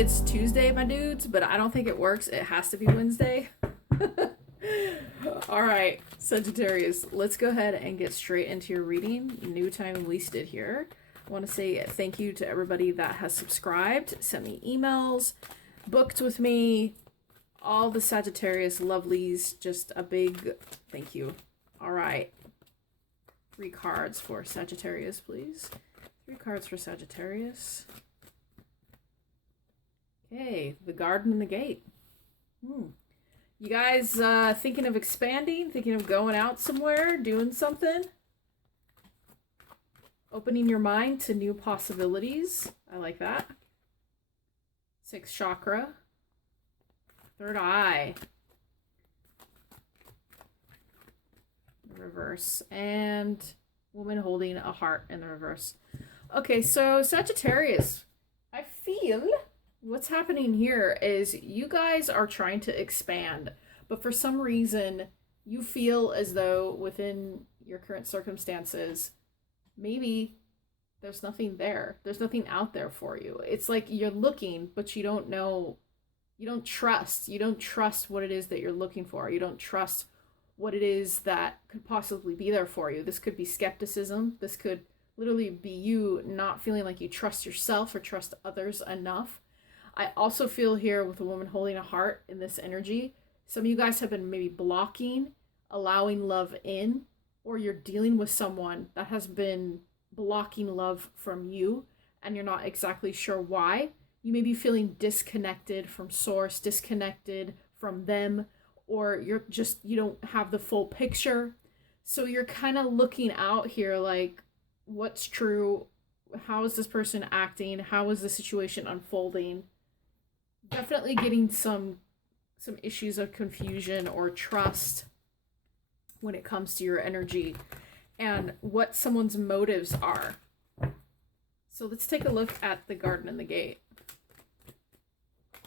it's Tuesday, my dudes, but I don't think it works. It has to be Wednesday. All right, Sagittarius, let's go ahead and get straight into your reading. New time wasted here. I want to say thank you to everybody that has subscribed, sent me emails, booked with me, all the Sagittarius lovelies. Just a big thank you. All right. 3 cards for Sagittarius, please. 3 cards for Sagittarius. Okay, the garden and the gate. You guys thinking of expanding? Thinking of going out somewhere? Doing something? Opening your mind to new possibilities. I like that. 6th chakra. 3rd eye. Reverse. And woman holding a heart in the reverse. Okay, so Sagittarius, I feel what's happening here is you guys are trying to expand, but for some reason you feel as though within your current circumstances, maybe there's nothing there. There's nothing out there for you. It's like you're looking, but you don't know, you don't trust. You don't trust what it is that you're looking for. You don't trust what it is that could possibly be there for you. This could be skepticism. This could literally be you not feeling like you trust yourself or trust others enough. I also feel here with a woman holding a heart in this energy, some of you guys have been maybe blocking, allowing love in, or you're dealing with someone that has been blocking love from you and you're not exactly sure why. You may be feeling disconnected from source, disconnected from them, or you don't have the full picture. So you're kind of looking out here like, what's true? How is this person acting? How is the situation unfolding? Definitely getting some issues of confusion or trust when it comes to your energy and what someone's motives are. So let's take a look at the garden and the gate.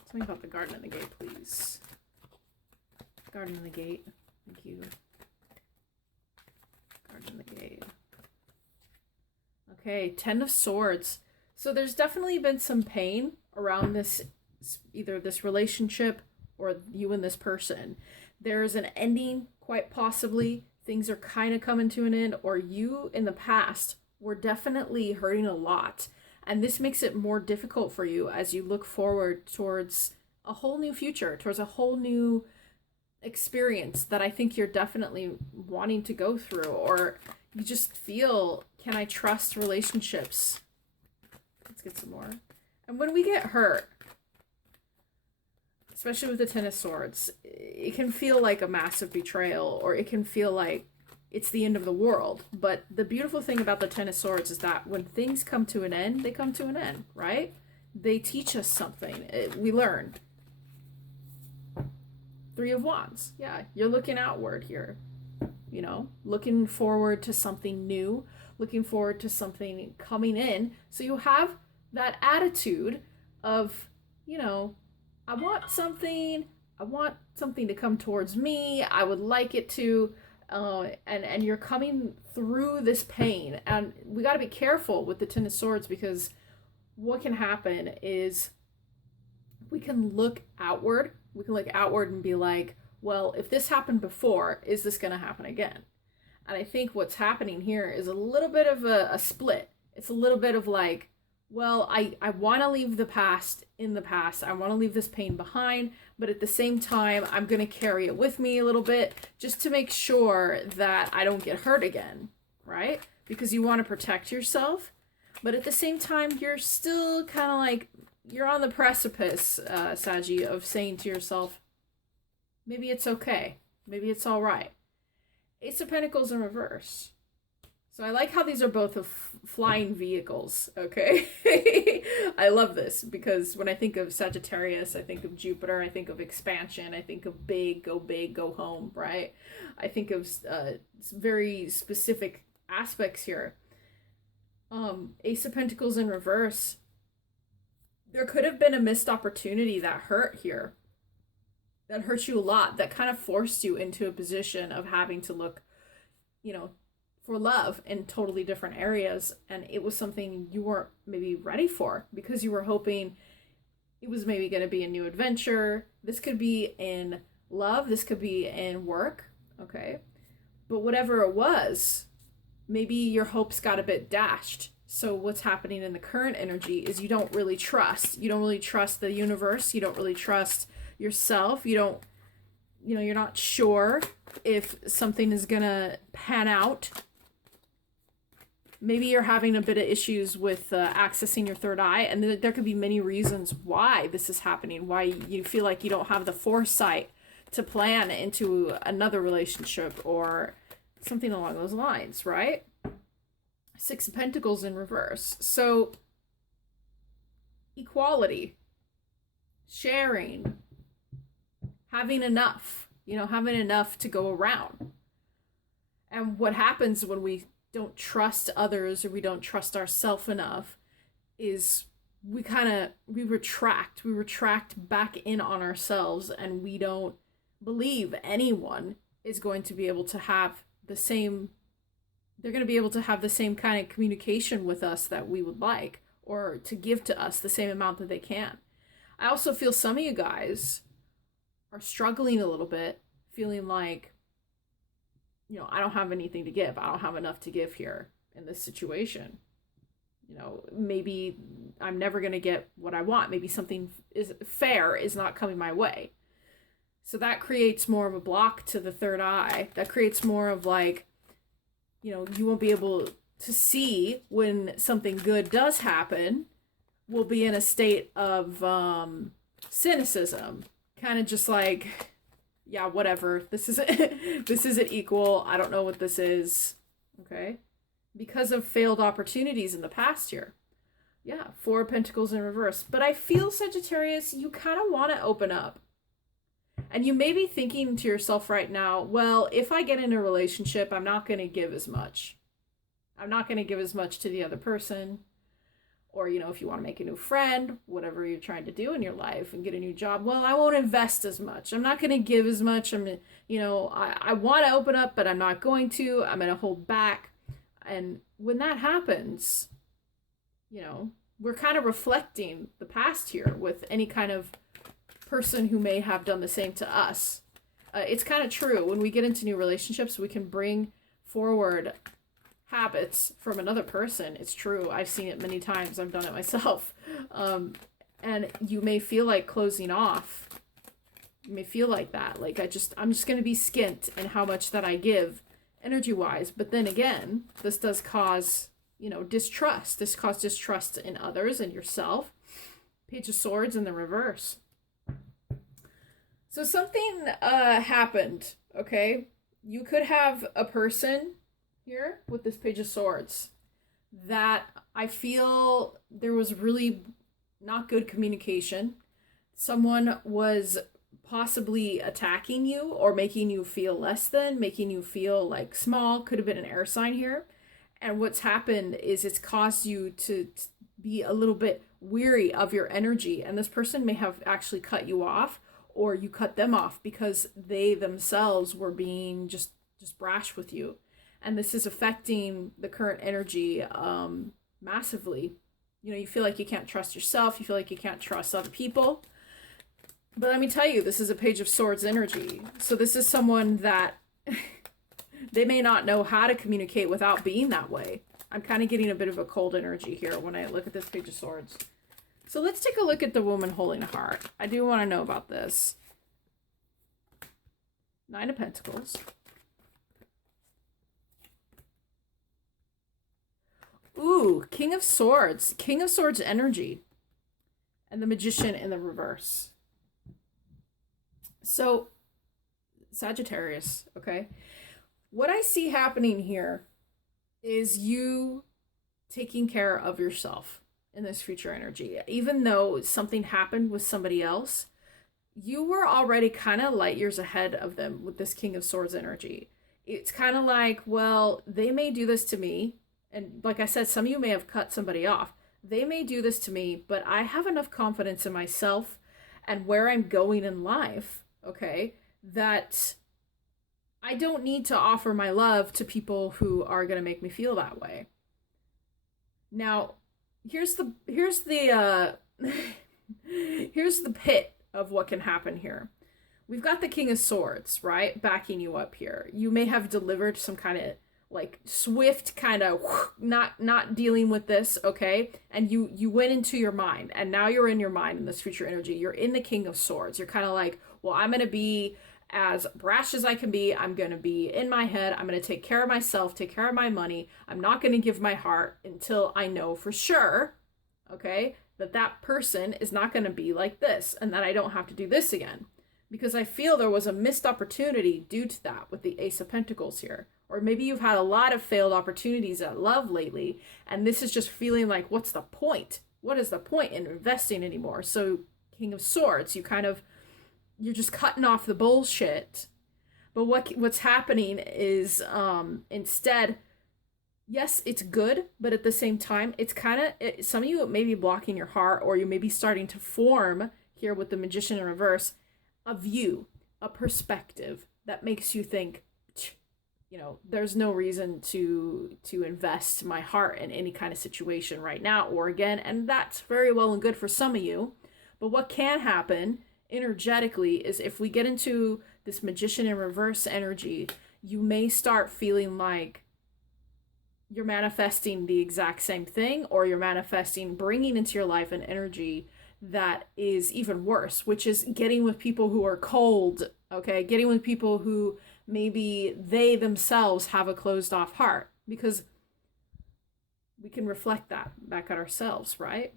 Tell me about the garden and the gate, please. Garden and the gate. Thank you. Garden and the gate. Okay, 10 of Swords. So there's definitely been some pain around this, either this relationship or you and this person. There's an ending, quite possibly. Things are kind of coming to an end, or you in the past were definitely hurting a lot. And this makes it more difficult for you as you look forward towards a whole new future, towards a whole new experience that I think you're definitely wanting to go through, or you just feel, can I trust relationships? Let's get some more. And when we get hurt, especially with the 10 of Swords, it can feel like a massive betrayal, or it can feel like it's the end of the world. But the beautiful thing about the 10 of Swords is that when things come to an end, they come to an end, right? They teach us something. We learn. 3 of Wands. Yeah, you're looking outward here. You know, looking forward to something new, looking forward to something coming in. So you have that attitude of, you know, I want something to come towards me. I would like it to, and you're coming through this pain. And we got to be careful with the 10 of Swords, because what can happen is we can look outward. We can look outward and be like, well, if this happened before, is this going to happen again? And I think what's happening here is a little bit of a split. It's a little bit of like, well, I want to leave the past in the past. I want to leave this pain behind, but at the same time, I'm going to carry it with me a little bit just to make sure that I don't get hurt again, right? Because you want to protect yourself, but at the same time, you're still kind of like, you're on the precipice, Saggy, of saying to yourself, maybe it's okay. Maybe it's all right. Ace of Pentacles in reverse. So I like how these are both of flying vehicles, okay? I love this because when I think of Sagittarius, I think of Jupiter, I think of expansion, I think of big, go home, right? I think of very specific aspects here. Ace of Pentacles in reverse. There could have been a missed opportunity that hurt here. That hurt you a lot. That kind of forced you into a position of having to look, you know, for love in totally different areas. And it was something you weren't maybe ready for because you were hoping, It was maybe going to be a new adventure. This could be in love. This could be in work. Okay. But whatever it was, maybe your hopes got a bit dashed. So what's happening in the current energy is you don't really trust. You don't really trust the universe. You don't really trust yourself. You don't, you're not sure if something is going to pan out. Maybe you're having a bit of issues with accessing your third eye, and there could be many reasons why this is happening, why you feel like you don't have the foresight to plan into another relationship or something along those lines, right? Six of Pentacles in reverse. So, equality, sharing, having enough, having enough to go around. And what happens when we don't trust others or we don't trust ourselves enough is we retract back in on ourselves, and we don't believe anyone is going to be able to have the same kind of communication with us that we would like, or to give to us the same amount that they can. I also feel some of you guys are struggling a little bit, feeling like, I don't have anything to give. I don't have enough to give here in this situation. Maybe I'm never going to get what I want. Maybe something fair is not coming my way. So that creates more of a block to the third eye. That creates more of like, you won't be able to see when something good does happen. We'll be in a state of cynicism. Kind of just like, yeah, whatever. This isn't equal. I don't know what this is. Okay? Because of failed opportunities in the past here. Yeah, Four of Pentacles in reverse. But I feel, Sagittarius, you kind of want to open up. And you may be thinking to yourself right now, well, if I get in a relationship, I'm not going to give as much. I'm not going to give as much to the other person. Or, if you want to make a new friend, whatever you're trying to do in your life and get a new job, well, I won't invest as much. I'm not going to give as much. I want to open up, but I'm not going to. I'm going to hold back. And when that happens, we're kind of reflecting the past here with any kind of person who may have done the same to us. It's kind of true. When we get into new relationships, we can bring forward habits from another person. It's true. I've seen it many times. I've done it myself. And you may feel like closing off. You may feel like that. Like I'm just going to be skint in how much that I give energy wise. But then again, this does cause, distrust. This causes distrust in others and yourself. Page of Swords in the reverse. So something happened, okay? You could have a person here with this Page of Swords that I feel there was really not good communication. Someone was possibly attacking you or making you feel less than, making you feel like small. Could have been an air sign here. And what's happened is it's caused you to be a little bit weary of your energy. And this person may have actually cut you off, or you cut them off because they themselves were being just brash with you. And this is affecting the current energy massively. You feel like you can't trust yourself. You feel like you can't trust other people. But let me tell you, this is a Page of Swords energy. So this is someone that they may not know how to communicate without being that way. I'm kind of getting a bit of a cold energy here when I look at this Page of Swords. So let's take a look at the woman holding a heart. I do want to know about this. Nine of Pentacles. Ooh, King of Swords. King of Swords energy. And the Magician in the reverse. So, Sagittarius, okay? What I see happening here is you taking care of yourself in this future energy. Even though something happened with somebody else, you were already kind of light years ahead of them with this King of Swords energy. It's kind of like, well, they may do this to me. And like I said, some of you may have cut somebody off. They may do this to me, but I have enough confidence in myself and where I'm going in life, okay, that I don't need to offer my love to people who are going to make me feel that way. Now, here's the Here's the pit of what can happen here. We've got the King of Swords, right? Backing you up here. You may have delivered some kind of like swift kind of not dealing with this, okay? And you went into your mind, and now you're in your mind in this future energy. You're in the King of Swords. You're kind of like, well, I'm going to be as brash as I can be. I'm going to be in my head. I'm going to take care of myself, take care of my money. I'm not going to give my heart until I know for sure, okay, that person is not going to be like this, and that I don't have to do this again. Because I feel there was a missed opportunity due to that with the Ace of Pentacles here. Or maybe you've had a lot of failed opportunities at love lately, and this is just feeling like, what's the point? What is the point in investing anymore? So King of Swords, you're just cutting off the bullshit. But what's happening is instead, yes, it's good, but at the same time, it's kind of, some of you may be blocking your heart, or you may be starting to form here with the Magician in reverse, a view, a perspective that makes you think, there's no reason to invest my heart in any kind of situation right now or again. And that's very well and good for some of you. But what can happen energetically is if we get into this Magician in reverse energy, you may start feeling like you're manifesting the exact same thing, or you're manifesting bringing into your life an energy that is even worse, which is getting with people who are cold, okay? Getting with people who maybe they themselves have a closed off heart, because we can reflect that back at ourselves, right?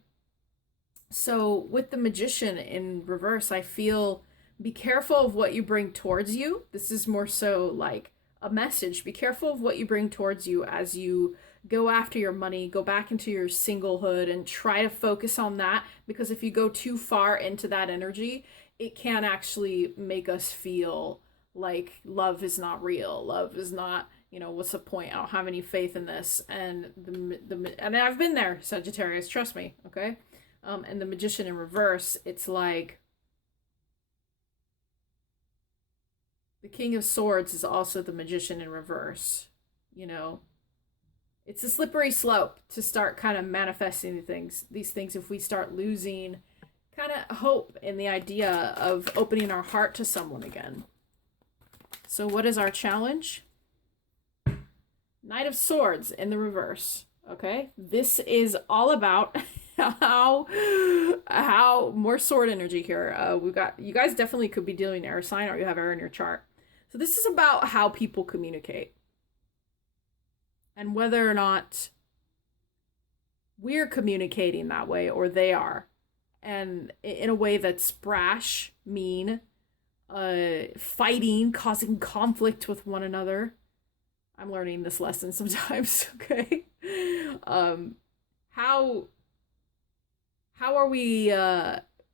So with the Magician in reverse, I feel be careful of what you bring towards you. This is more so like a message. Be careful of what you bring towards you as you go after your money, go back into your singlehood and try to focus on that, because if you go too far into that energy, it can actually make us feel like love is not real. Love is not, what's the point? I don't have any faith in this. And and I've been there, Sagittarius, trust me, okay? And the Magician in reverse, it's like the King of Swords is also the Magician in reverse, It's a slippery slope to start kind of manifesting these things if we start losing kind of hope in the idea of opening our heart to someone again. So what is our challenge? Knight of Swords in the reverse, okay? This is all about how more sword energy here. We've got, you guys definitely could be dealing air sign, or you have air in your chart. So this is about how people communicate, and whether or not we're communicating that way or they are, and in a way that's brash, mean, fighting, causing conflict with one another. I'm learning this lesson sometimes, okay? How are we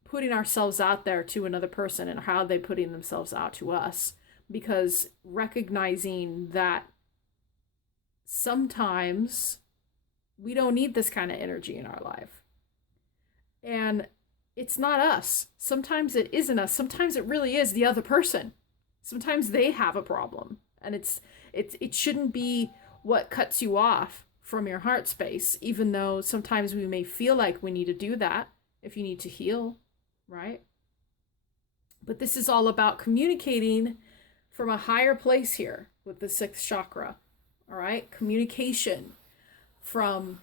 putting ourselves out there to another person, and how are they putting themselves out to us? Because recognizing that sometimes we don't need this kind of energy in our life. And it's not us. Sometimes it isn't us. Sometimes it really is the other person. Sometimes they have a problem. And it shouldn't be what cuts you off from your heart space, even though sometimes we may feel like we need to do that if you need to heal, right? But this is all about communicating from a higher place here with the 6th chakra, all right? Communication from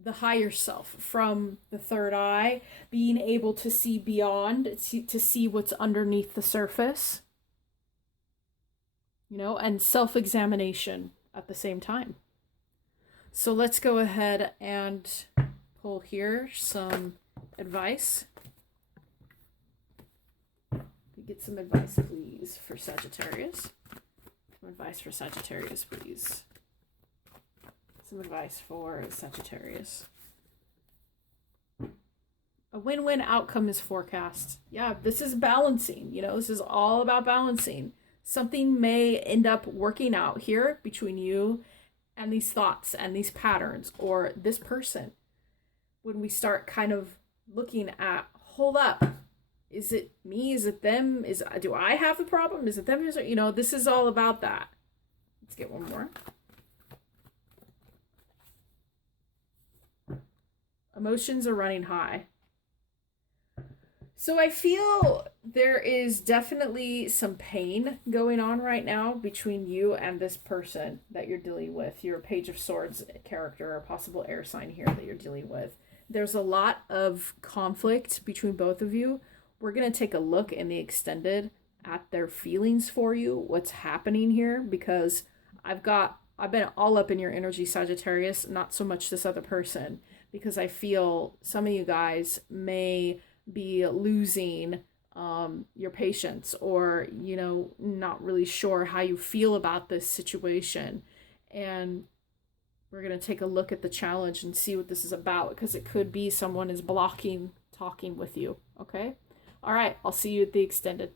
the higher self, from the third eye, being able to see beyond, to see what's underneath the surface, and self-examination at the same time. So let's go ahead and pull here some advice. Get some advice, please, for Sagittarius. Some advice for Sagittarius, please. Some advice for Sagittarius. A win-win outcome is forecast. Yeah, this is balancing. This is all about balancing. Something may end up working out here between you and these thoughts and these patterns, or this person. When we start kind of looking at, hold up, is it me? Is it them? Do I have the problem? Is it them? This is all about that. Let's get one more. Emotions are running high. So I feel there is definitely some pain going on right now between you and this person that you're dealing with. Your Page of Swords character, a possible air sign here that you're dealing with. There's a lot of conflict between both of you. We're going to take a look in the extended at their feelings for you, what's happening here, because I've been all up in your energy, Sagittarius, not so much this other person, because I feel some of you guys may be losing your patience, or not really sure how you feel about this situation. And we're going to take a look at the challenge and see what this is about, because it could be someone is blocking talking with you. Okay, all right, I'll see you at the extended.